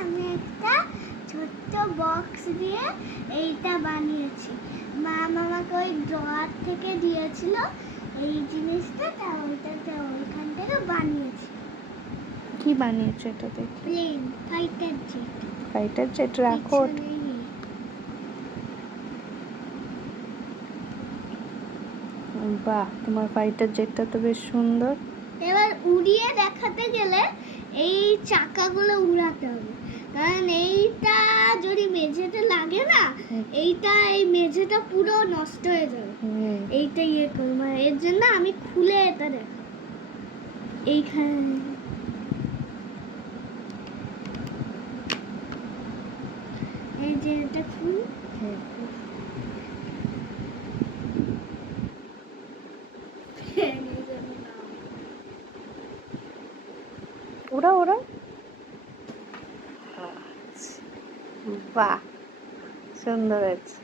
আমি একটা ছোট্ট বক্স দিয়ে এইটা বানিয়েছি। মা আমাকে ওই ড্রয়ার থেকে দিয়েছিল এই জিনিসটা, তা ওইখান থেকে বানিয়েছি। কি বানিয়েছো এটাতে? Plane fighter jet. Fighter jet rocket. বাহ, তোমার ফাইটার জেটটা তো বেশ সুন্দর। এবার উড়িয়ে দেখাতে গেলে এই চাকাগুলো উড়াতে হবে, কারণ এইটা যদি মেঝেতে লাগে না, এইটা এই মেঝেটা পুরো নষ্ট হয়ে যাবে। এইটা ইয়ে করবো, এর জন্য আমি খুলে এটা দেখ এইখানে এই যে এটা খুল। ওরা ওরা বাহ, সুন্দর আছে।